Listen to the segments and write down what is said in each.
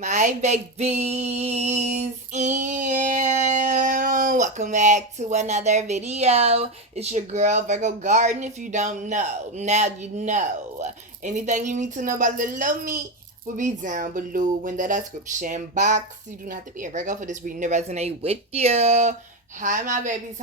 my babies, and welcome back to another video. It's your girl Virgo Garden. If you don't know, now you know. Anything you need to know about little me will be down below in the description box. You do not have to be a Virgo for this reading to resonate with you. Hi my babies,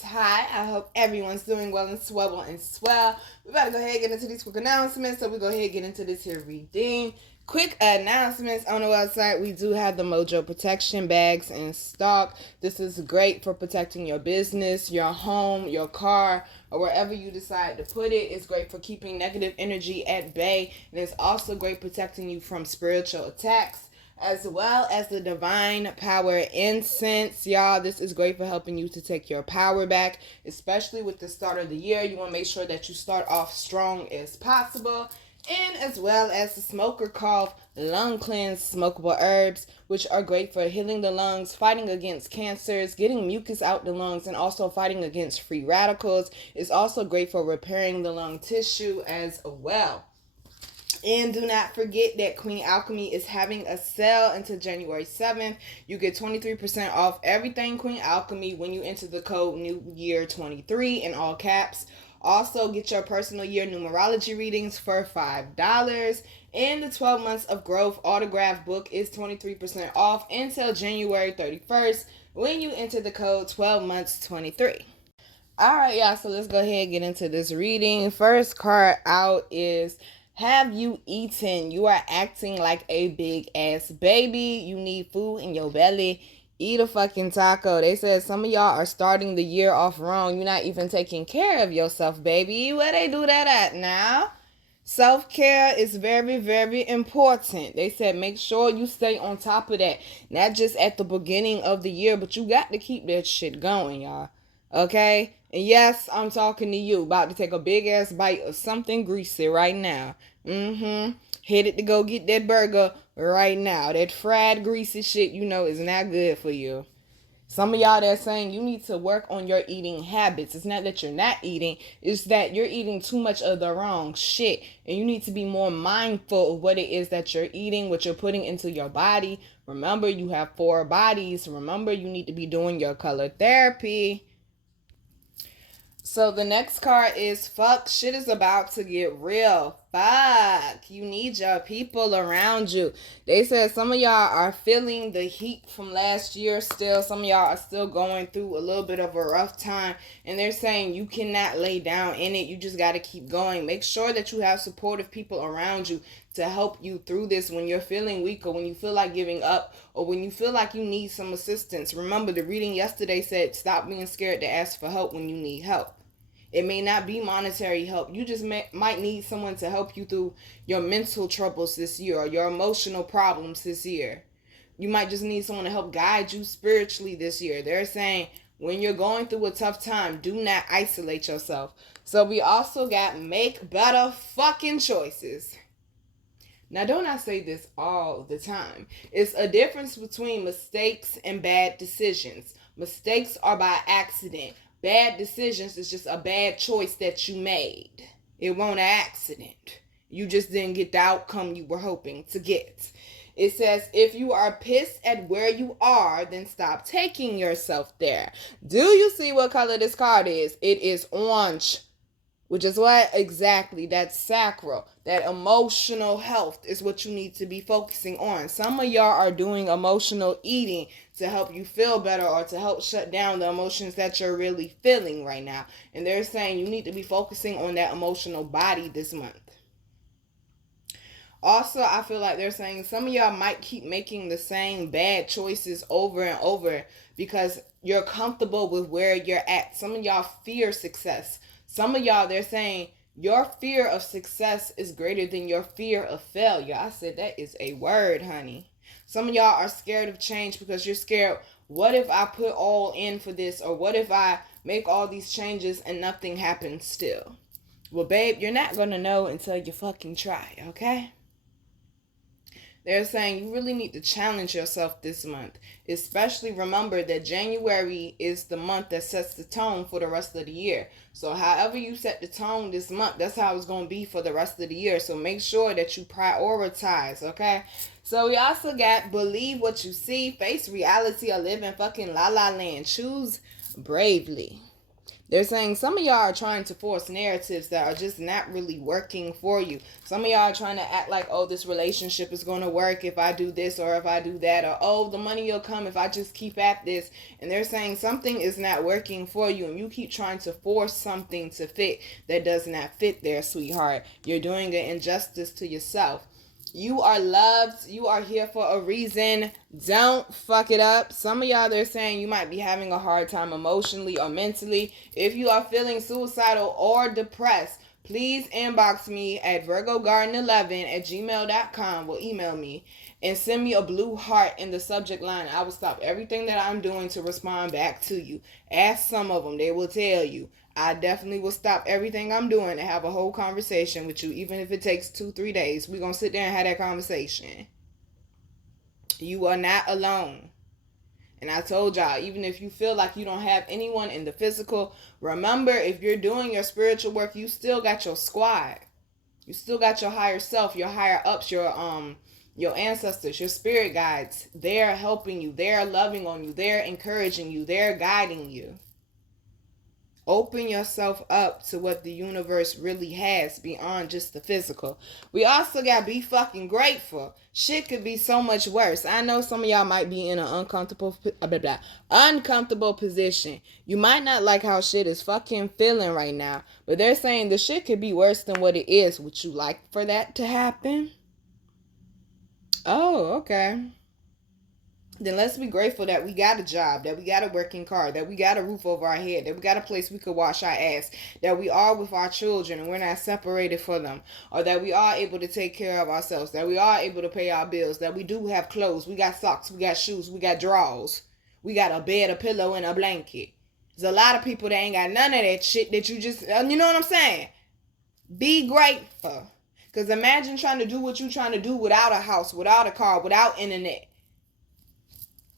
hi. I hope everyone's doing well and swell and swell. We better go ahead and get into these quick announcements. So we go ahead and get into this here reading. Quick announcements on the website. We do have the Mojo protection bags in stock. This is great for protecting your business, your home, your car, or wherever you decide to put it. It's great for keeping negative energy at bay. And it's also great protecting you from spiritual attacks, as well as the divine power incense. Y'all, this is great for helping you to take your power back, especially with the start of the year. You want to make sure that you start off strong as possible. And as well as the smoker cough lung cleanse smokable herbs, which are great for healing the lungs, fighting against cancers, getting mucus out the lungs, and also fighting against free radicals. It's also great for repairing the lung tissue as well. And do not forget that Queen Alchemy is having a sale until January 7th. You get 23% off everything Queen Alchemy when you enter the code New Year 23 in all caps. Also, get your personal year numerology readings for $5. And the 12 Months of Growth autograph book is 23% off until January 31st when you enter the code 12months23. Alright, y'all, so let's go ahead and get into this reading. First card out is, have you eaten? You are acting like a big ass baby. You need food in your belly. Eat a fucking taco. They said some of y'all are starting the year off wrong. You're not even taking care of yourself, baby. Where they do that at now? Self-care is very, very important. They said make sure you stay on top of that. Not just at the beginning of the year, but you got to keep that shit going, y'all. Okay? And yes, I'm talking to you. About to take a big ass bite of something greasy right now. Headed to go get that burger right now. That fried greasy shit, you know, is not good for you. Some of y'all that are saying you need to work on your eating habits. It's not that you're not eating. It's that you're eating too much of the wrong shit. And you need to be more mindful of what it is that you're eating, what you're putting into your body. Remember, you have 4 bodies. Remember, you need to be doing your color therapy. So the next card is, fuck, shit is about to get real. Fuck, you need your people around you. They said some of y'all are feeling the heat from last year still. Some of y'all are still going through a little bit of a rough time. And they're saying you cannot lay down in it. You just got to keep going. Make sure that you have supportive people around you to help you through this when you're feeling weak, or when you feel like giving up, or when you feel like you need some assistance. Remember, the reading yesterday said stop being scared to ask for help when you need help. It may not be monetary help. You just might need someone to help you through your mental troubles this year, or your emotional problems this year. You might just need someone to help guide you spiritually this year. They're saying when you're going through a tough time, do not isolate yourself. So we also got make better fucking choices. Now, don't I say this all the time? It's a difference between mistakes and bad decisions. Mistakes are by accident. Bad decisions is just a bad choice that you made. It wasn't an accident. You just didn't get the outcome you were hoping to get. It says, if you are pissed at where you are, then stop taking yourself there. Do you see what color this card is? It is orange. Which is what exactly, that's sacral. That emotional health is what you need to be focusing on. Some of y'all are doing emotional eating to help you feel better, or to help shut down the emotions that you're really feeling right now. And they're saying you need to be focusing on that emotional body this month. Also, I feel like they're saying some of y'all might keep making the same bad choices over and over because you're comfortable with where you're at. Some of y'all fear success. Some of y'all, they're saying your fear of success is greater than your fear of failure. I said that is a word, honey. Some of y'all are scared of change because you're scared, what if I put all in for this? Or what if I make all these changes and nothing happens still? Well, babe, you're not going to know until you fucking try, okay? They're saying you really need to challenge yourself this month. Especially remember that January is the month that sets the tone for the rest of the year. So however you set the tone this month, that's how it's going to be for the rest of the year. So make sure that you prioritize, okay? So we also got believe what you see, face reality, or live in fucking la la land. Choose bravely. They're saying some of y'all are trying to force narratives that are just not really working for you. Some of y'all are trying to act like, oh, this relationship is going to work if I do this or if I do that. Or, oh, the money will come if I just keep at this. And they're saying something is not working for you. And you keep trying to force something to fit that does not fit there, sweetheart. You're doing an injustice to yourself. You are loved. You are here for a reason. Don't fuck it up. Some of y'all, they're saying you might be having a hard time emotionally or mentally. If you are feeling suicidal or depressed, please inbox me at virgogarden11@gmail.com. Well, email me and send me a blue heart in the subject line. I will stop everything that I'm doing to respond back to you. Ask some of them. They will tell you. I definitely will stop everything I'm doing to have a whole conversation with you, even if it takes 2-3 days. We're going to sit there and have that conversation. You are not alone. And I told y'all, even if you feel like you don't have anyone in the physical, remember, if you're doing your spiritual work, you still got your squad. You still got your higher self, your higher ups, your ancestors, your spirit guides. They're helping you. They're loving on you. They're encouraging you. They're guiding you. Open yourself up to what the universe really has beyond just the physical. We also got to be fucking grateful. Shit could be so much worse. I know some of y'all might be in an uncomfortable position. You might not like how shit is fucking feeling right now, but they're saying the shit could be worse than what it is. Would you like for that to happen? Oh, okay. Then let's be grateful that we got a job, that we got a working car, that we got a roof over our head, that we got a place we could wash our ass, that we are with our children and we're not separated from them, or that we are able to take care of ourselves, that we are able to pay our bills, that we do have clothes, we got socks, we got shoes, we got drawers, we got a bed, a pillow, and a blanket. There's a lot of people that ain't got none of that shit that you just, you know what I'm saying? Be grateful. Because imagine trying to do what you're trying to do without a house, without a car, without internet.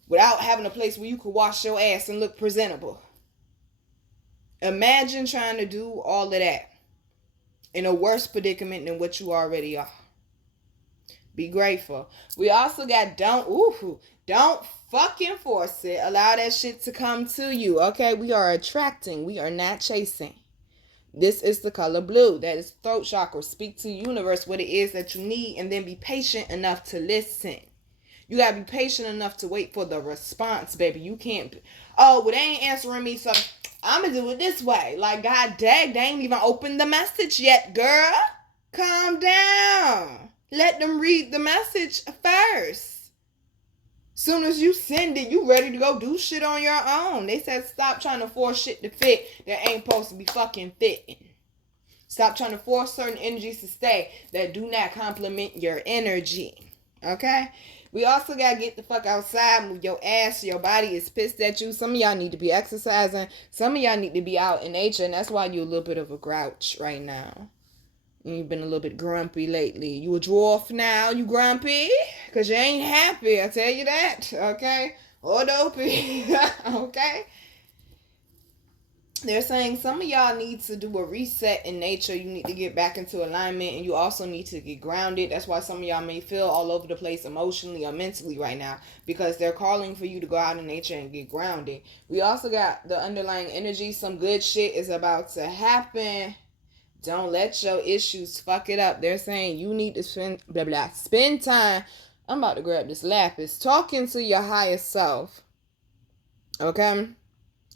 Without having a place where you could wash your ass and look presentable. Imagine trying to do all of that in a worse predicament than what you already are. Be grateful. We also got don't fucking force it. Allow that shit to come to you. Okay, we are attracting. We are not chasing. This is the color blue. That is throat chakra. Speak to the universe what it is that you need and then be patient enough to listen. You gotta be patient enough to wait for the response, baby. You can't, oh, well, they ain't answering me, so I'm gonna do it this way. Like, god dang, they ain't even opened the message yet, girl. Calm down. Let them read the message first. Soon as you send it, you ready to go do shit on your own. They said stop trying to force shit to fit that ain't supposed to be fucking fitting. Stop trying to force certain energies to stay that do not complement your energy. Okay? We also got to get the fuck outside, move your ass. Your body is pissed at you. Some of y'all need to be exercising. Some of y'all need to be out in nature, and that's why you're a little bit of a grouch right now. And you've been a little bit grumpy lately. You a dwarf now? You grumpy? Because you ain't happy, I tell you that. Okay? Or dopey. Okay? They're saying some of y'all need to do a reset in nature. You need to get back into alignment, and you also need to get grounded. That's why some of y'all may feel all over the place emotionally or mentally right now, because they're calling for you to go out in nature and get grounded. We also got the underlying energy. Some good shit is about to happen. Don't let your issues fuck it up. They're saying you need to spend time. I'm about to grab this lapis. Talking to your higher self. Okay?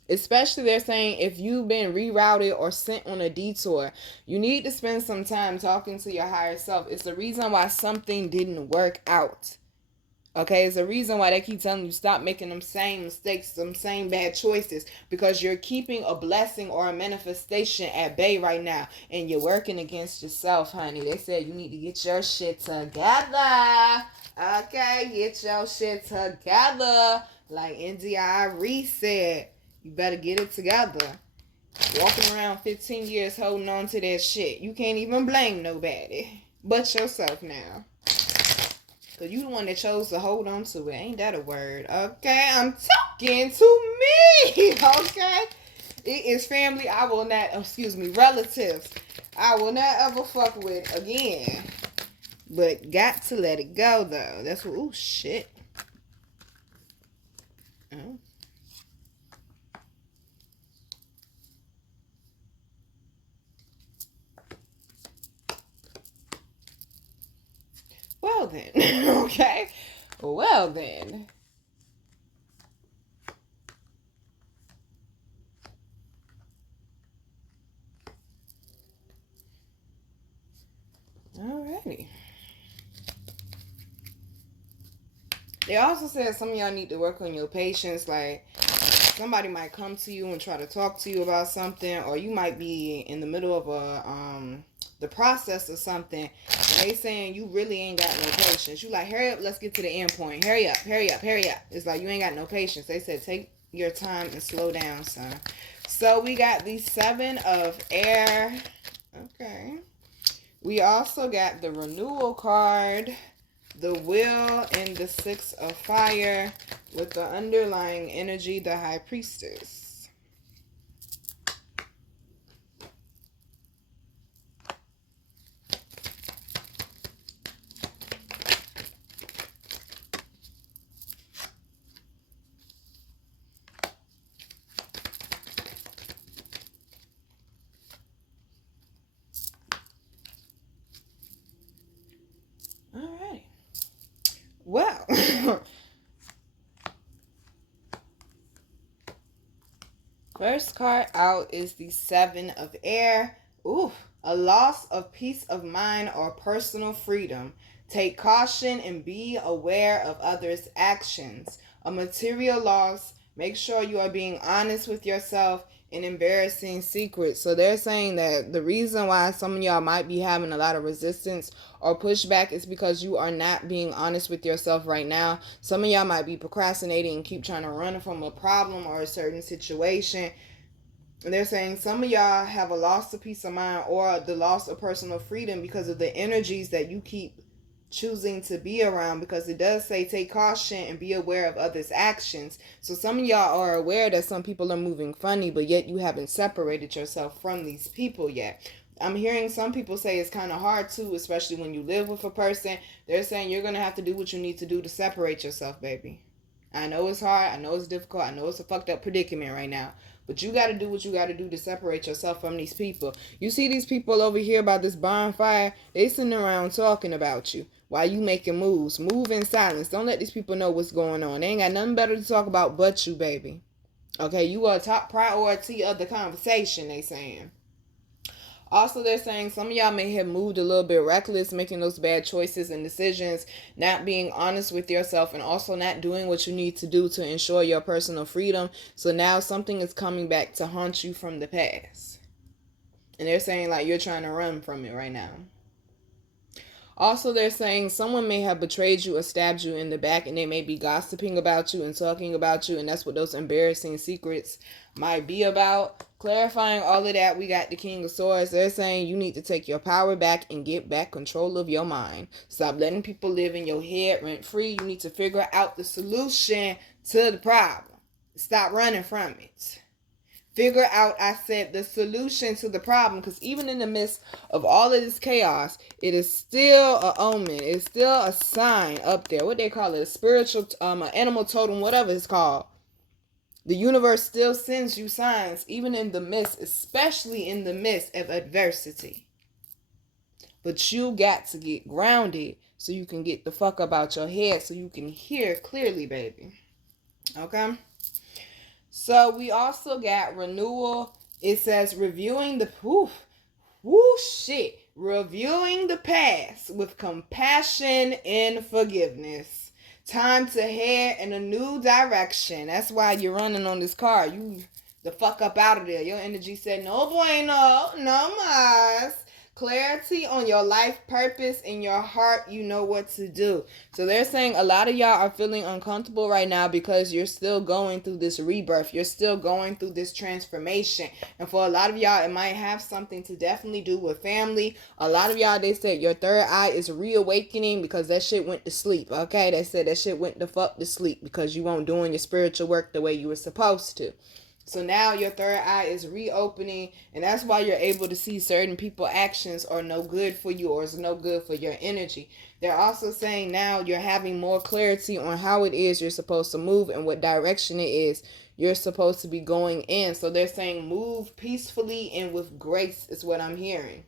Especially they're saying if you've been rerouted or sent on a detour, you need to spend some time talking to your higher self. It's the reason why something didn't work out. Okay, it's the reason why they keep telling you stop making them same mistakes, them same bad choices, because you're keeping a blessing or a manifestation at bay right now, and you're working against yourself, honey. They said you need to get your shit together. Okay, get your shit together. Like NDI said. You better get it together. Walking around 15 years holding on to that shit. You can't even blame nobody but yourself now. Because you the one that chose to hold on to it. Ain't that a word? Okay, I'm talking to me. Okay? It is family I will not, relatives I will not ever fuck with again. But got to let it go, though. That's what, ooh, shit. Oh. Well, then. Okay? Well, then. Alrighty. They also said some of y'all need to work on your patience. Like, somebody might come to you and try to talk to you about something, or you might be in the middle of the process of something, and they saying you really ain't got no patience. You like, hurry up, let's get to the end point. Hurry up, hurry up, hurry up. It's like you ain't got no patience. They said take your time and slow down, son. So we got the 7 of air. Okay. We also got the renewal card, the wheel, and the 6 of fire with the underlying energy, the high priestess. Alrighty. Well, first card out is the 7 of air. Ooh, a loss of peace of mind or personal freedom. Take caution and be aware of others' actions. A material loss. Make sure you are being honest with yourself. An embarrassing secret. So they're saying that the reason why some of y'all might be having a lot of resistance or pushback is because you are not being honest with yourself right now. Some of y'all might be procrastinating and keep trying to run from a problem or a certain situation. And they're saying some of y'all have a loss of peace of mind or the loss of personal freedom because of the energies that you keep choosing to be around, because it does say take caution and be aware of others' actions. So some of y'all are aware that some people are moving funny, but yet you haven't separated yourself from these people yet. I'm hearing some people say it's kind of hard too, especially when you live with a person. They're saying you're going to have to do what you need to do to separate yourself, baby. I know it's hard. I know it's difficult. I know it's a fucked up predicament right now. But you got to do what you got to do to separate yourself from these people. You see these people over here about this bonfire? They sitting around talking about you while you making moves. Move in silence. Don't let these people know what's going on. They ain't got nothing better to talk about but you, baby. Okay, you are a top priority of the conversation, they saying. Also, they're saying some of y'all may have moved a little bit reckless, making those bad choices and decisions, not being honest with yourself, and also not doing what you need to do to ensure your personal freedom. So now something is coming back to haunt you from the past. And they're saying like you're trying to run from it right now. Also, they're saying someone may have betrayed you or stabbed you in the back, and they may be gossiping about you and talking about you, and that's what those embarrassing secrets might be about. Clarifying all of that, we got the King of Swords. They're saying you need to take your power back and get back control of your mind. Stop letting people live in your head rent free. You need to figure out the solution to the problem. Stop running from it. Figure out, I said, the solution to the problem, because even in the midst of all of this chaos, it is still an omen. It's still a sign up there. What they call it? A spiritual, animal totem, whatever it's called. The universe still sends you signs, even in the midst, especially in the midst of adversity. But you got to get grounded so you can get the fuck up out your head so you can hear clearly, baby. Okay? So we also got renewal. It says reviewing the reviewing the past with compassion and forgiveness. Time to head in a new direction. That's why you're running on this car. You the fuck up out of there. Your energy said no bueno, no mas. Clarity on your life purpose. In your heart, you know what to do. So they're saying a lot of y'all are feeling uncomfortable right now because you're still going through this rebirth. You're still going through this transformation. And for a lot of y'all, it might have something to definitely do with family. A lot of y'all, they said your third eye is reawakening because that shit went to sleep. Okay, they said that shit went the fuck to sleep because you weren't doing your spiritual work the way you were supposed to. So now your third eye is reopening, and that's why you're able to see certain people actions are no good for you or is no good for your energy. They're also saying now you're having more clarity on how it is you're supposed to move and what direction it is you're supposed to be going in. So they're saying move peacefully and with grace is what I'm hearing.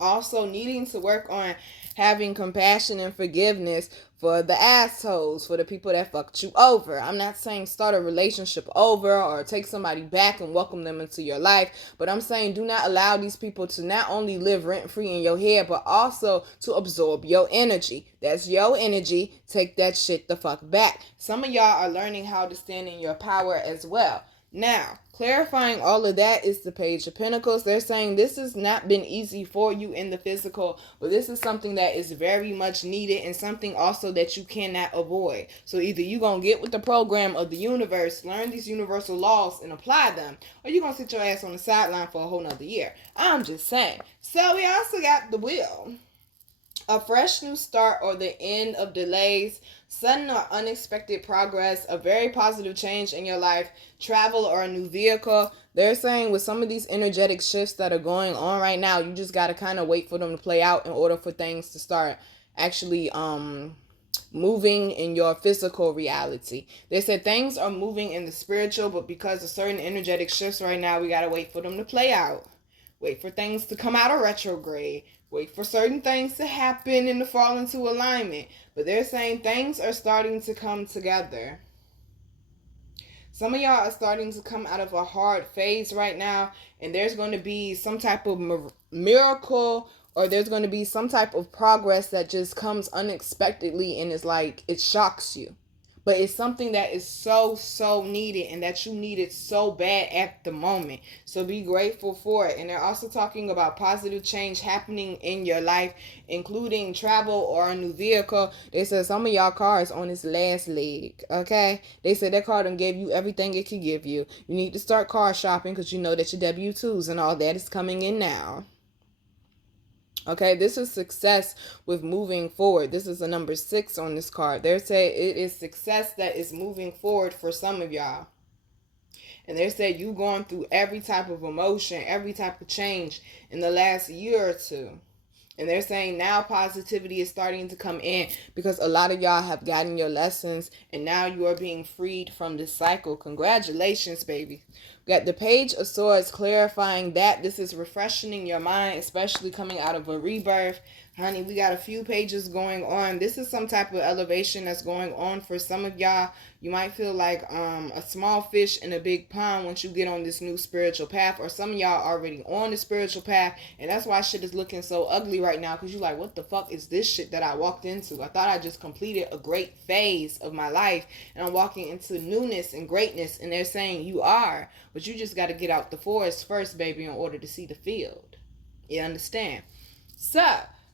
Also needing to work on having compassion and forgiveness for the assholes, for the people that fucked you over. I'm not saying start a relationship over or take somebody back and welcome them into your life, but I'm saying do not allow these people to not only live rent-free in your head, but also to absorb your energy. That's your energy. Take that shit the fuck back. Some of y'all are learning how to stand in your power as well. Now, clarifying all of that is the Page of Pentacles. They're saying this has not been easy for you in the physical, but this is something that is very much needed and something also that you cannot avoid. So either you're going to get with the program of the universe, learn these universal laws and apply them, or you're going to sit your ass on the sideline for a whole nother year. I'm just saying. So we also got the Wheel. A fresh new start or the end of delays, sudden or unexpected progress, a very positive change in your life, travel or a new vehicle. They're saying with some of these energetic shifts that are going on right now, you just got to kind of wait for them to play out in order for things to start actually moving in your physical reality. They said things are moving in the spiritual, but because of certain energetic shifts right now, we got to wait for them to play out. Wait for things to come out of retrograde. Wait for certain things to happen and to fall into alignment. But they're saying things are starting to come together. Some of y'all are starting to come out of a hard phase right now, and there's going to be some type of miracle, or there's going to be some type of progress that just comes unexpectedly and is like, it shocks you. But it's something that is so needed and that you need it so bad at the moment. So be grateful for it. And they're also talking about positive change happening in your life, including travel or a new vehicle. They said some of y'all car is on its last leg, okay? They said that car done gave you everything it could give you. You need to start car shopping because you know that your W-2s and all that is coming in now. Okay, this is success with moving forward. This is a number 6 on this card. They're saying it is success that is moving forward for some of y'all. And they're saying you going through every type of emotion, every type of change in the last year or two. And they're saying now positivity is starting to come in because a lot of y'all have gotten your lessons and now you are being freed from this cycle. Congratulations, baby. We got the Page of Swords clarifying that this is refreshing your mind, especially coming out of a rebirth. Honey, we got a few pages going on. This is some type of elevation that's going on for some of y'all. You might feel like a small fish in a big pond once you get on this new spiritual path. Or some of y'all already on the spiritual path. And that's why shit is looking so ugly right now. Because you're like, what the fuck is this shit that I walked into? I thought I just completed a great phase of my life. And I'm walking into newness and greatness. And they're saying you are. But you just got to get out the forest first, baby, in order to see the field. You understand? So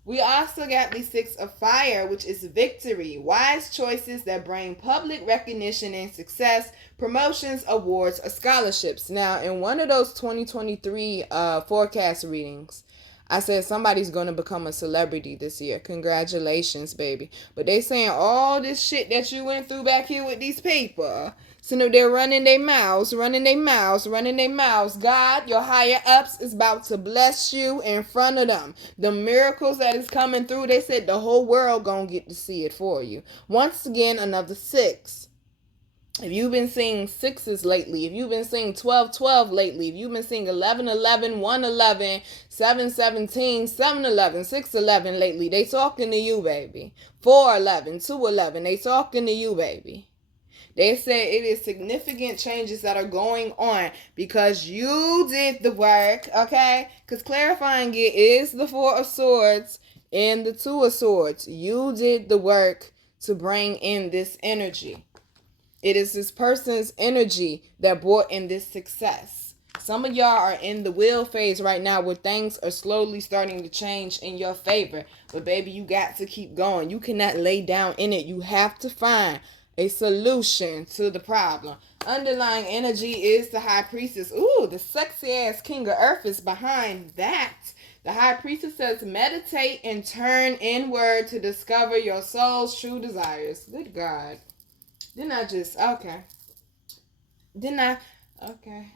we also got the 6 of Fire, which is victory. Wise choices that bring public recognition and success, promotions, awards, or scholarships. Now, in one of those 2023 forecast readings, I said somebody's going to become a celebrity this year. Congratulations, baby. But they saying all this shit that you went through back here with these people. So now they're running their mouths. God, your higher ups is about to bless you in front of them. The miracles that is coming through, they said the whole world gonna get to see it for you. Once again, another 6. If you've been seeing 6s lately, if you've been seeing 12-12 lately, if you've been seeing 11-11, 1-11, 7-17, 7-11, 6-11 lately, they talking to you, baby. 4-11, 2-11, they talking to you, baby. They say it is significant changes that are going on because you did the work, okay? Because clarifying it is the 4 of Swords and the 2 of Swords. You did the work to bring in this energy. It is this person's energy that brought in this success. Some of y'all are in the wheel phase right now where things are slowly starting to change in your favor. But baby, you got to keep going. You cannot lay down in it. You have to find a solution to the problem. Underlying energy is the High Priestess. Ooh, the sexy ass King of Earth is behind that. The High Priestess says, meditate and turn inward to discover your soul's true desires. Good God. Okay.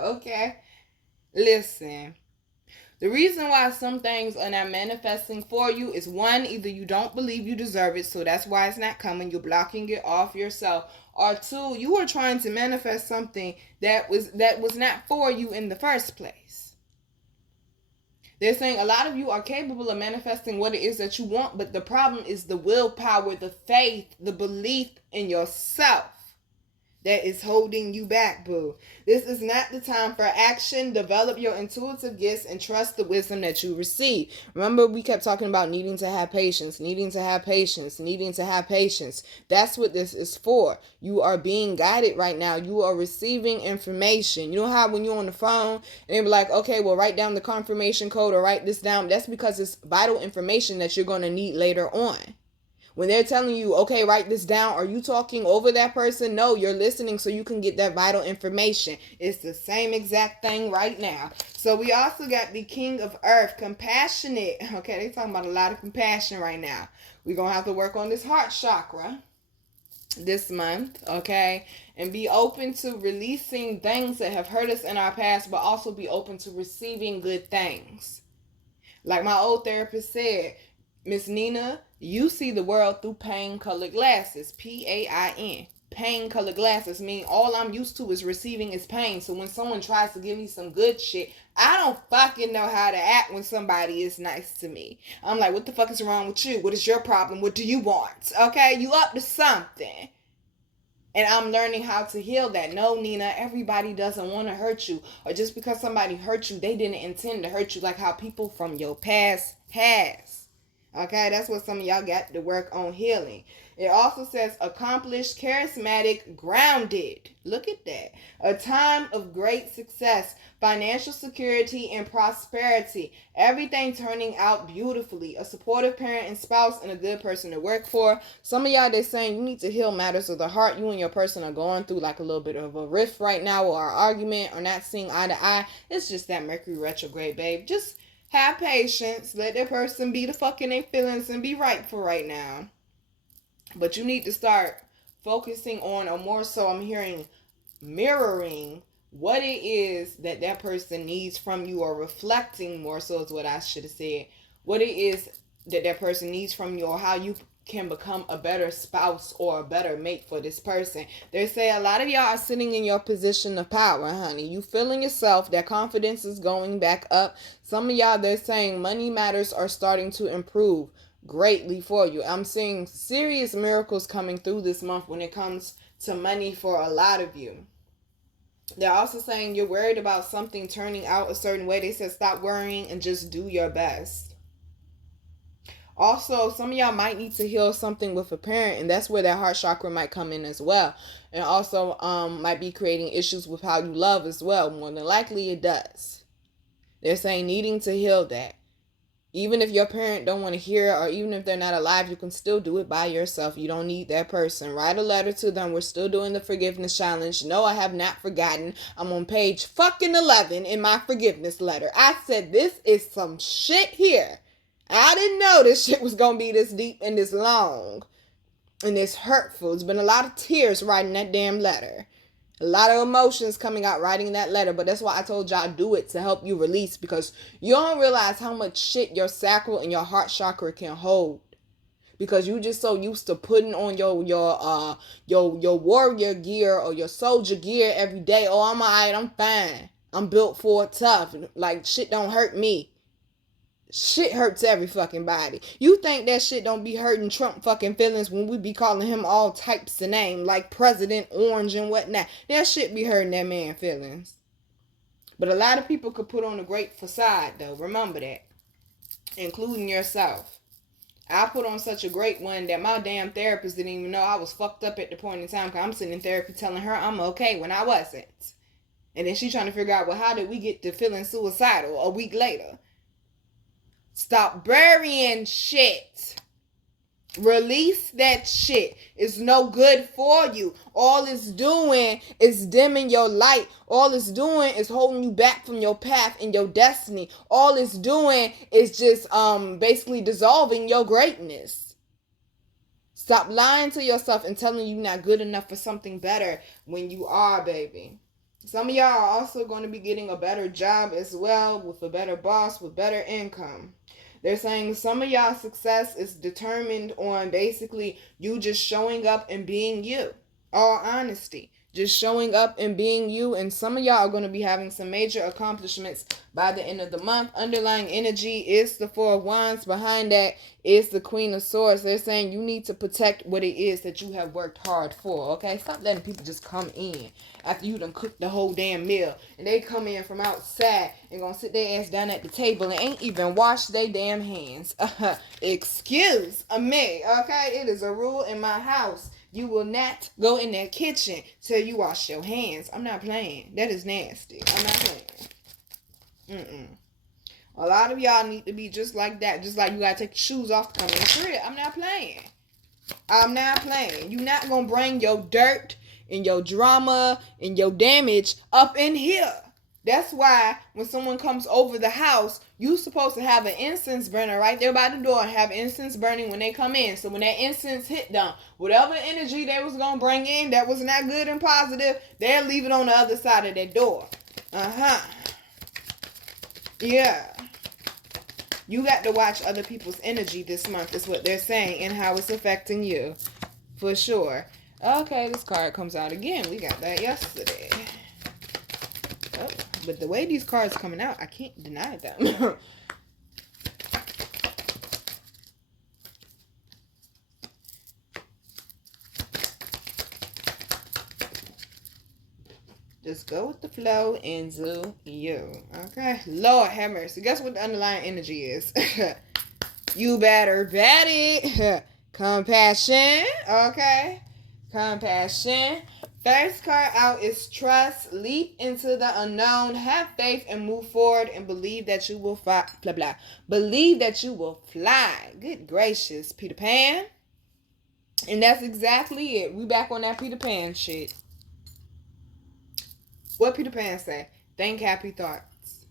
Okay. Listen. The reason why some things are not manifesting for you is one, either you don't believe you deserve it, so that's why it's not coming. You're blocking it off yourself. Or two, you are trying to manifest something that was not for you in the first place. They're saying a lot of you are capable of manifesting what it is that you want, but the problem is the willpower, the faith, the belief in yourself that is holding you back, boo. This is not the time for action. Develop your intuitive gifts and trust the wisdom that you receive. Remember, we kept talking about needing to have patience, needing to have patience, needing to have patience. That's what this is for. You are being guided right now. You are receiving information. You know how when you're on the phone and they be like, okay, well, write down the confirmation code or write this down. That's because it's vital information that you're going to need later on. When they're telling you, okay, write this down, are you talking over that person? No, you're listening so you can get that vital information. It's the same exact thing right now. So we also got the King of Earth, compassionate. Okay, they're talking about a lot of compassion right now. We're going to have to work on this heart chakra this month, okay? And be open to releasing things that have hurt us in our past, but also be open to receiving good things. Like my old therapist said, Miss Nina, you see the world through pain-colored glasses. Pain. Pain-colored glasses mean all I'm used to is receiving is pain. So when someone tries to give me some good shit, I don't fucking know how to act when somebody is nice to me. I'm like, what the fuck is wrong with you? What is your problem? What do you want? Okay, you up to something. And I'm learning how to heal that. No, Nina, everybody doesn't want to hurt you. Or just because somebody hurt you, they didn't intend to hurt you, like how people from your past has. Okay, that's what some of y'all got to work on healing. It also says accomplished, charismatic, grounded. Look at that. A time of great success, financial security, and prosperity. Everything turning out beautifully. A supportive parent and spouse and a good person to work for. Some of y'all, they're saying you need to heal matters of the heart. You and your person are going through like a little bit of a rift right now, or an argument, or not seeing eye to eye. It's just that Mercury retrograde, babe. Just have patience. Let that person be the fuck in their feelings and be right for right now. But you need to start focusing on, or more so I'm hearing, mirroring what it is that that person needs from you, or reflecting more so is what I should have said. What it is that that person needs from you, or how you can become a better spouse or a better mate for this person. They say a lot of y'all are sitting in your position of power, honey. You feeling yourself. That confidence is going back up. Some of y'all, they're saying money matters are starting to improve greatly for you. I'm seeing serious miracles coming through this month when it comes to money for a lot of you. They're also saying you're worried about something turning out a certain way. They said stop worrying and just do your best. Also, some of y'all might need to heal something with a parent, and that's where that heart chakra might come in as well. And also might be creating issues with how you love as well. More than likely it does. They're saying needing to heal that. Even if your parent don't want to hear, or even if they're not alive, you can still do it by yourself. You don't need that person. Write a letter to them. We're still doing the forgiveness challenge. No, I have not forgotten. I'm on page fucking 11 in my forgiveness letter. I said this is some shit here. I didn't know this shit was going to be this deep and this long and this hurtful. It's been a lot of tears writing that damn letter. A lot of emotions coming out writing that letter. But that's why I told y'all do it, to help you release. Because you don't realize how much shit your sacral and your heart chakra can hold. Because you just so used to putting on your warrior gear or your soldier gear every day. Oh, I'm alright, I'm fine. I'm built for it tough. Like, shit don't hurt me. Shit hurts every fucking body. You think that shit don't be hurting Trump fucking feelings when we be calling him all types of names like President Orange and whatnot. That shit be hurting that man feelings. But a lot of people could put on a great facade though. Remember that. Including yourself. I put on such a great one that my damn therapist didn't even know I was fucked up at the point in time, because I'm sitting in therapy telling her I'm okay when I wasn't. And then she trying to figure out, well, how did we get to feeling suicidal a week later? Stop burying shit. Release that shit. It's no good for you. All it's doing is dimming your light. All it's doing is holding you back from your path and your destiny. All it's doing is just basically dissolving your greatness. Stop lying to yourself and telling you not good enough for something better when you are, baby. Some of y'all are also going to be getting a better job as well, with a better boss, with better income. They're saying some of y'all's success is determined on basically you just showing up and being you. All honesty. Just showing up and being you. And some of y'all are going to be having some major accomplishments by the end of the month. Underlying energy is the Four of Wands. Behind that is the Queen of Swords. They're saying you need to protect what it is that you have worked hard for. Okay? Stop letting people just come in after you done cooked the whole damn meal. And they come in from outside and gonna sit their ass down at the table and ain't even wash their damn hands. Excuse me. Okay? It is a rule in my house. You will not go in that kitchen till you wash your hands. I'm not playing. That is nasty. I'm not playing. A lot of y'all need to be just like that. Just like you gotta take your shoes off to come in the crib. I'm not playing. I'm not playing. You're not gonna bring your dirt and your drama and your damage up in here. That's why when someone comes over the house, you supposed to have an incense burner right there by the door and have incense burning when they come in. So when that incense hit them, whatever energy they was going to bring in that was not good and positive, they'll leave it on the other side of that door. Yeah. You got to watch other people's energy this month is what they're saying and how it's affecting you. For sure. Okay, this card comes out again. We got that yesterday. Oh, but the way these cards coming out, I can't deny them. Just go with the flow and do you. Okay? Lord have mercy. Guess what the underlying energy is? You better bet it. Compassion. Okay? Compassion. First card out is trust. Leap into the unknown. Have faith and move forward and believe that you will fly. Blah, blah. Believe that you will fly. Good gracious, Peter Pan. And that's exactly it. We back on that Peter Pan shit. What Peter Pan say? Think happy thoughts.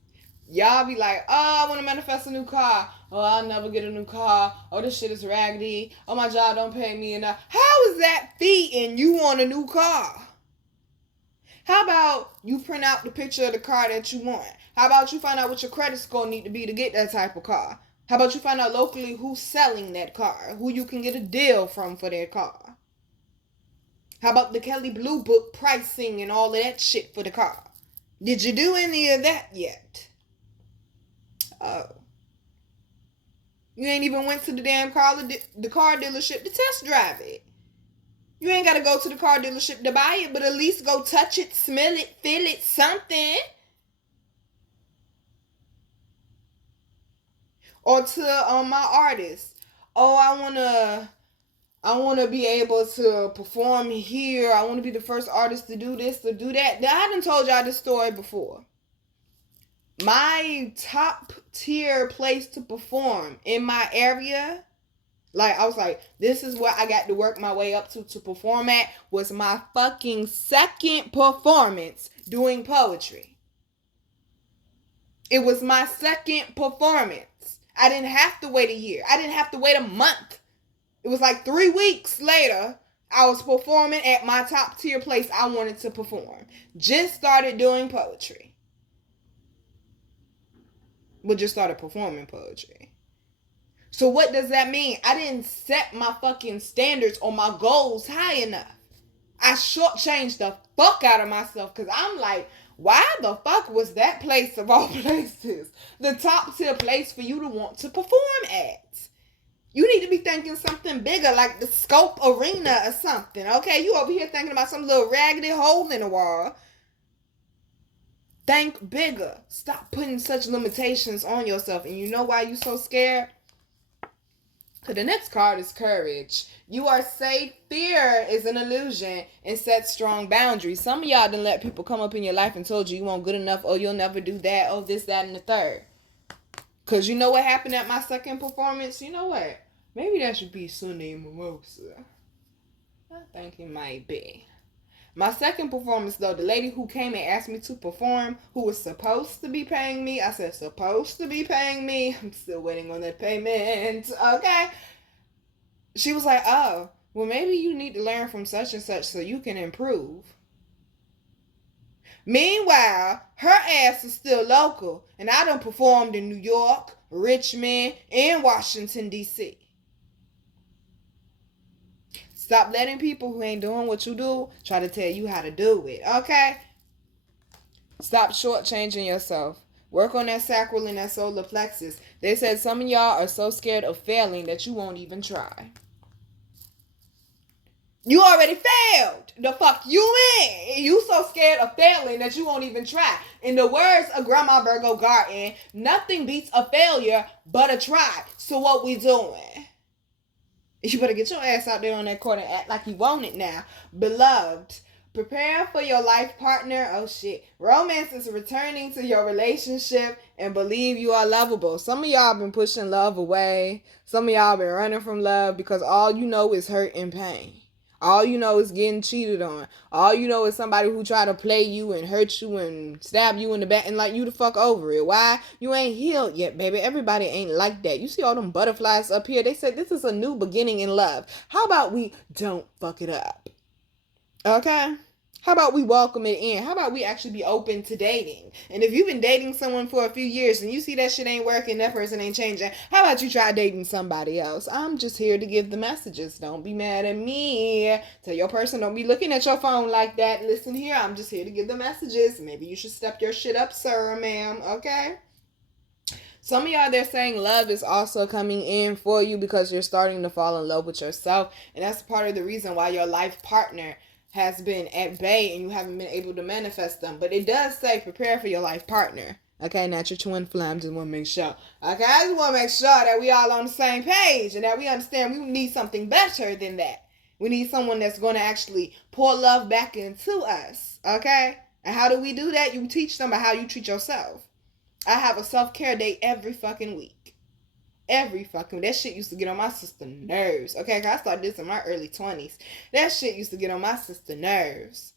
Y'all be like, oh, I want to manifest a new car. Oh, I'll never get a new car. Oh, this shit is raggedy. Oh, my job don't pay me enough. How is that feeding you want a new car? How about you print out the picture of the car that you want? How about you find out what your credit score need to be to get that type of car? How about you find out locally who's selling that car? Who you can get a deal from for their car? How about the Kelly Blue Book pricing and all of that shit for the car? Did you do any of that yet? Oh. You ain't even went to the damn car dealership to test drive it. You ain't got to go to the car dealership to buy it, but at least go touch it, smell it, feel it, something. Or to my artists. Oh, I want to be able to perform here. I want to be the first artist to do this, to do that. I done told y'all this story before. My top tier place to perform in my area, like I was like, this is what I got to work my way up to perform at, was my fucking second performance doing poetry. It was my second performance. I didn't have to wait a year. I didn't have to wait a month. It was like 3 weeks later, I was performing at my top tier place I wanted to perform. Just started doing poetry. But just started performing poetry. So what does that mean? I didn't set my fucking standards or my goals high enough. I shortchanged the fuck out of myself because I'm like, why the fuck was that place of all places the top tier place for you to want to perform at? You need to be thinking something bigger, like the Scope Arena or something, okay? You over here thinking about some little raggedy hole in the wall. Think bigger. Stop putting such limitations on yourself. And you know why you so scared? The next card is courage. You are safe. Fear is an illusion and set strong boundaries. Some of y'all done let people come up in your life and told you won't good enough. Oh, you'll never do that. Oh, this, that, and the third. Because you know what happened at my second performance? You know what? Maybe that should be Sunday Mimosa. I think it might be. My second performance, though, the lady who came and asked me to perform, who was supposed to be paying me, I said, supposed to be paying me. I'm still waiting on that payment. Okay. She was like, oh, well, maybe you need to learn from such and such so you can improve. Meanwhile, her ass is still local, and I done performed in New York, Richmond, and Washington, D.C. Stop letting people who ain't doing what you do try to tell you how to do it, okay? Stop shortchanging yourself. Work on that sacral and that solar plexus. They said some of y'all are so scared of failing that you won't even try. You already failed. The fuck you in? You so scared of failing that you won't even try. In the words of Grandma Virgo Garden, nothing beats a failure but a try. So what we doing? You better get your ass out there on that court and act like you want it now. Beloved, prepare for your life partner. Oh shit. Romance is returning to your relationship and believe you are lovable. Some of y'all been pushing love away. Some of y'all been running from love because all you know is hurt and pain. All you know is getting cheated on. All you know is somebody who try to play you and hurt you and stab you in the back and like you the fuck over it. Why? You ain't healed yet, baby. Everybody ain't like that. You see all them butterflies up here? They said this is a new beginning in love. How about we don't fuck it up? Okay? How about we welcome it in? How about we actually be open to dating? And if you've been dating someone for a few years and you see that shit ain't working, that person ain't changing, how about you try dating somebody else? I'm just here to give the messages. Don't be mad at me. Tell your person, don't be looking at your phone like that. Listen here, I'm just here to give the messages. Maybe you should step your shit up, sir or ma'am, okay? Some of y'all, they're saying love is also coming in for you because you're starting to fall in love with yourself. And that's part of the reason why your life partner has been at bay and you haven't been able to manifest them. But it does say prepare for your life partner. Okay, not your twin flame. Just want to make sure. Okay, I just want to make sure that we all on the same page and that we understand we need something better than that. We need someone that's going to actually pour love back into us. Okay? And how do we do that? You teach them about how you treat yourself. I have a self-care day every fucking week. That shit used to get on my sister nerves. Okay, cause I started this in my early 20s. That shit used to get on my sister nerves.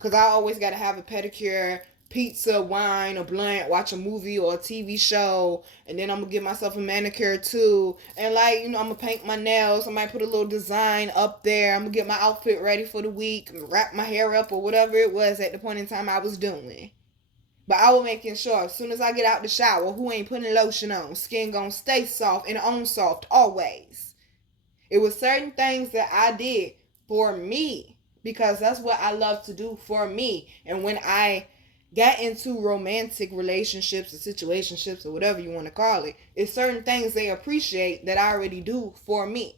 Cause I always gotta have a pedicure, pizza, wine, a blunt, watch a movie or a TV show, and then I'm gonna give myself a manicure too. And like, I'm gonna paint my nails. I might put a little design up there. I'm gonna get my outfit ready for the week, wrap my hair up or whatever it was at the point in time I was doing. But I was making sure as soon as I get out the shower, who ain't putting lotion on? Skin gonna stay soft and on soft always. It was certain things that I did for me because that's what I love to do for me. And when I got into romantic relationships or situationships or whatever you want to call it, it's certain things they appreciate that I already do for me.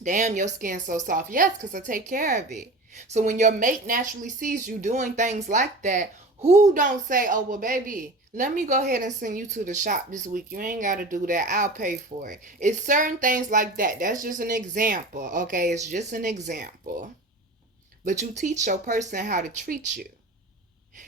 Damn, your skin's so soft. Yes, because I take care of it. So when your mate naturally sees you doing things like that, who don't say, oh, well, baby, let me go ahead and send you to the shop this week. You ain't got to do that. I'll pay for it. It's certain things like that. That's just an example, okay? It's just an example. But you teach your person how to treat you.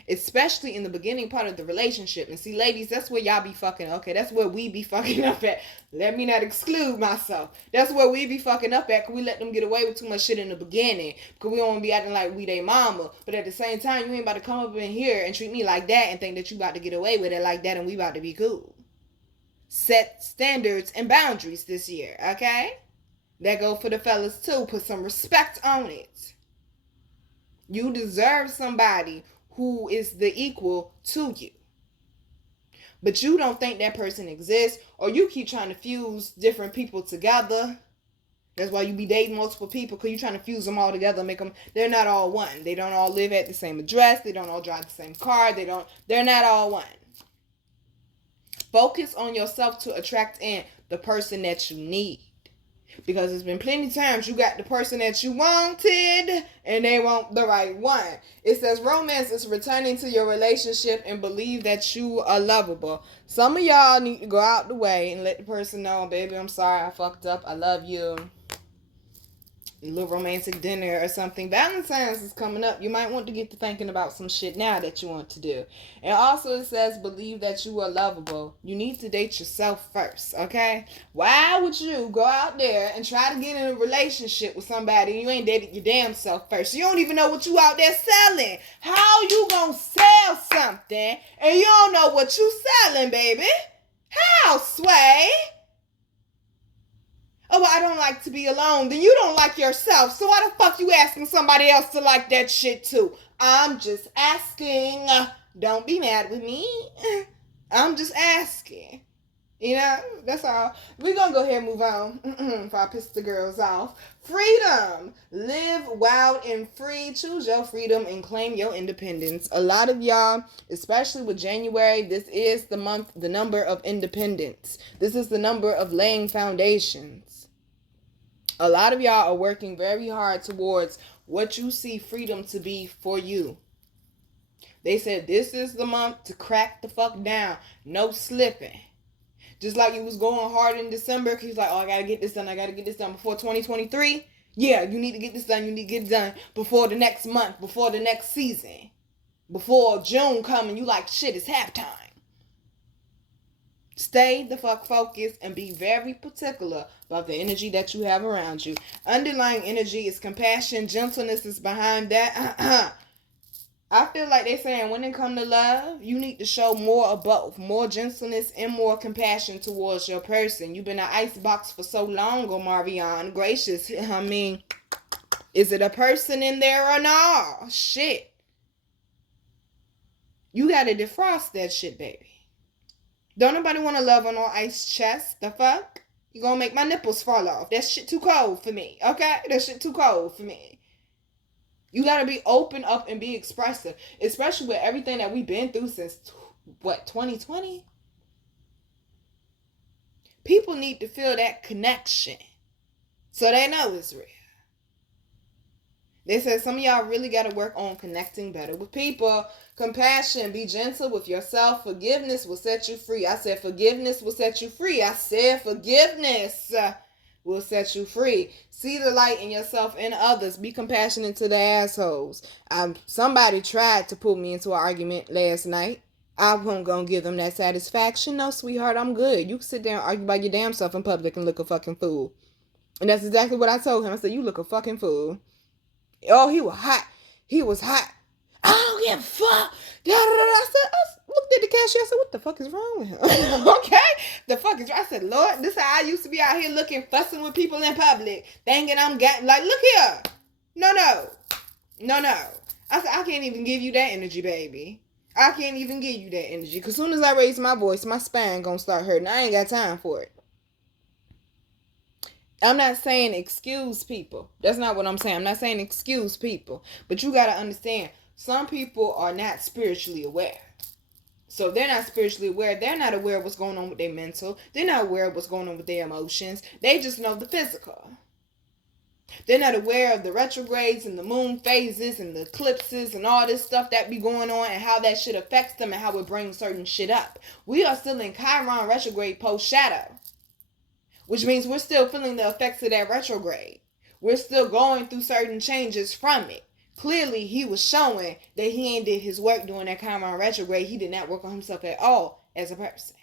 Especially in the beginning part of the relationship. And see, ladies, that's where y'all be fucking. Okay, that's where we be fucking up at. Let me not exclude myself. That's where we be fucking up at. Because we let them get away with too much shit in the beginning. Because we don't want to be acting like we they mama. But at the same time, you ain't about to come up in here and treat me like that and think that you about to get away with it like that and we about to be cool. Set standards and boundaries this year, okay? That go for the fellas too. Put some respect on it. You deserve somebody who is the equal to you. But you don't think that person exists, or you keep trying to fuse different people together. That's why you be dating multiple people, because you're trying to fuse them all together, make them, they're not all one. They don't all live at the same address, they don't all drive the same car, they're not all one. Focus on yourself to attract in the person that you need. Because there's been plenty of times you got the person that you wanted and they want the right one. It says romance is returning to your relationship and believe that you are lovable. Some of y'all need to go out the way and let the person know, baby, I'm sorry, I fucked up. I love you. A little romantic dinner or something. Valentine's is coming up. You might want to get to thinking about some shit now that you want to do. And also it says believe that you are lovable. You need to date yourself first, okay? Why would you go out there and try to get in a relationship with somebody and you ain't dated your damn self first? You don't even know what you out there selling. How you gonna sell something and you don't know what you selling, baby? How, Sway? Oh, well, I don't like to be alone. Then you don't like yourself. So why the fuck you asking somebody else to like that shit too? I'm just asking. Don't be mad with me. I'm just asking. You know, that's all. We're going to go ahead and move on if I piss the girls off. Freedom. Live wild and free. Choose your freedom and claim your independence. A lot of y'all, especially with January, this is the month, the number of independence. This is the number of laying foundations. A lot of y'all are working very hard towards what you see freedom to be for you. They said this is the month to crack the fuck down. No slipping. Just like you was going hard in December because like, oh, I got to get this done. I got to get this done before 2023. Yeah, you need to get this done. You need to get it done before the next month, before the next season. Before June coming, you like, shit, it's halftime. Stay the fuck focused and be very particular about the energy that you have around you. Underlying energy is compassion. Gentleness is behind that. I feel like they're saying when it comes to love, you need to show more of both. More gentleness and more compassion towards your person. You've been an icebox for so long, Omarion. Gracious. I mean, is it a person in there or no? Shit. You got to defrost that shit, baby. Don't nobody want to love on no ice chest. The fuck? You gonna make my nipples fall off. That shit too cold for me. Okay? That shit too cold for me. You gotta be open up and be expressive. Especially with everything that we've been through since, 2020? People need to feel that connection. So they know it's real. They said some of y'all really got to work on connecting better with people. Compassion, be gentle with yourself. Forgiveness will set you free. I said forgiveness will set you free. I said forgiveness will set you free. See the light in yourself and others. Be compassionate to the assholes. Somebody tried to pull me into an argument last night. I wasn't going to give them that satisfaction. No, sweetheart, I'm good. You can sit there and argue by your damn self in public and look a fucking fool. And that's exactly what I told him. I said, you look a fucking fool. Oh, he was hot. He was hot. I don't give a fuck. I looked at the cashier. I said, what the fuck is wrong with him? Okay? The fuck is wrong? I said, Lord, this is how I used to be out here looking, fussing with people in public. Thinking I'm like, look here. No. I said, I can't even give you that energy, baby. I can't even give you that energy. Because as soon as I raise my voice, my spine gonna start hurting. I ain't got time for it. I'm not saying excuse people. That's not what I'm saying. I'm not saying excuse people. But you got to understand, some people are not spiritually aware. So if they're not spiritually aware, they're not aware of what's going on with their mental. They're not aware of what's going on with their emotions. They just know the physical. They're not aware of the retrogrades and the moon phases and the eclipses and all this stuff that be going on and how that shit affects them and how it brings certain shit up. We are still in Chiron retrograde post-shadow. Which means we're still feeling the effects of that retrograde. We're still going through certain changes from it. Clearly, he was showing that he ain't did his work during that Chiron retrograde. He did not work on himself at all as a person.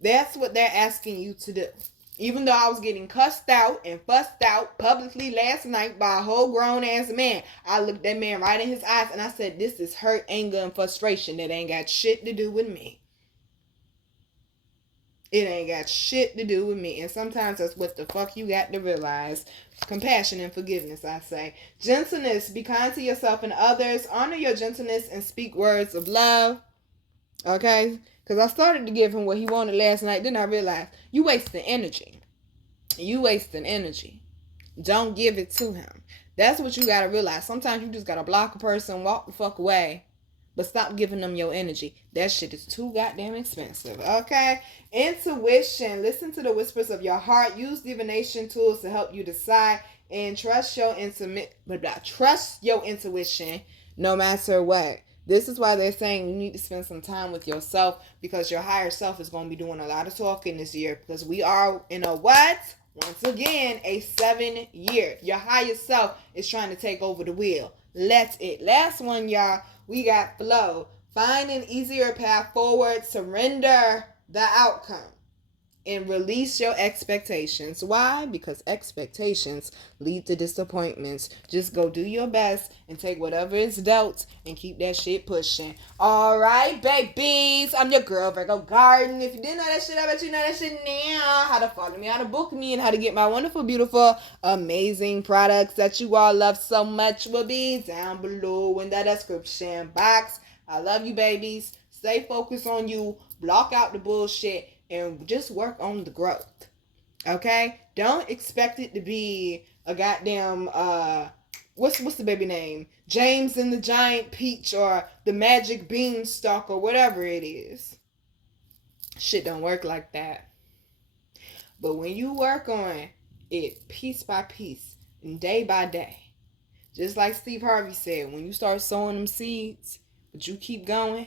That's what they're asking you to do. Even though I was getting cussed out and fussed out publicly last night by a whole grown-ass man, I looked that man right in his eyes and I said, this is hurt, anger, and frustration that ain't got shit to do with me. It ain't got shit to do with me. And sometimes that's what the fuck you got to realize. Compassion and forgiveness, I say. Gentleness. Be kind to yourself and others. Honor your gentleness and speak words of love. Okay? Because I started to give him what he wanted last night. Then I realized you wasting energy. You wasting energy. Don't give it to him. That's what you got to realize. Sometimes you just got to block a person, walk the fuck away. but stop giving them your energy. That shit is too goddamn expensive. Okay? Intuition. Listen to the whispers of your heart. Use divination tools to help you decide, and trust your intuition no matter what. This is why they're saying you need to spend some time with yourself, because your higher self is going to be doing a lot of talking this year, because we are in a what? Once again, a 7 year. Your higher self is trying to take over the wheel. Let it. Last one, y'all. We got flow. Find an easier path forward. Surrender the outcome. And release your expectations. Why? Because expectations lead to disappointments. Just go do your best and take whatever is dealt and keep that shit pushing. All right, babies. I'm your girl, Virgo Garden. If you didn't know that shit, I bet you know that shit now. How to follow me, how to book me, and how to get my wonderful, beautiful, amazing products that you all love so much will be down below in the description box. I love you, babies. Stay focused on you. Block out the bullshit. And just work on the growth. Okay? Don't expect it to be a goddamn what's the baby name? James and the Giant Peach, or the Magic Beanstalk, or whatever it is. Shit don't work like that. But when you work on it piece by piece and day by day, just like Steve Harvey said, when you start sowing them seeds, but you keep going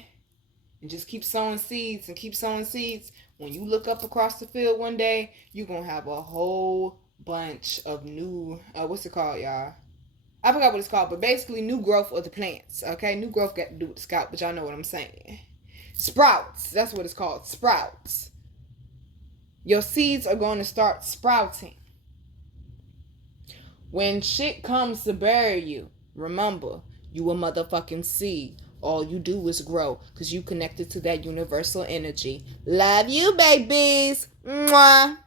and just keep sowing seeds and keep sowing seeds, when you look up across the field one day, you're going to have a whole bunch of new, what's it called, y'all? I forgot what it's called, but basically new growth of the plants, okay? New growth got to do with the scout, but y'all know what I'm saying. Sprouts, that's what it's called, sprouts. Your seeds are going to start sprouting. When shit comes to bury you, remember, you a motherfucking seed. All you do is grow, because you connected to that universal energy. Love you, babies. Mwah.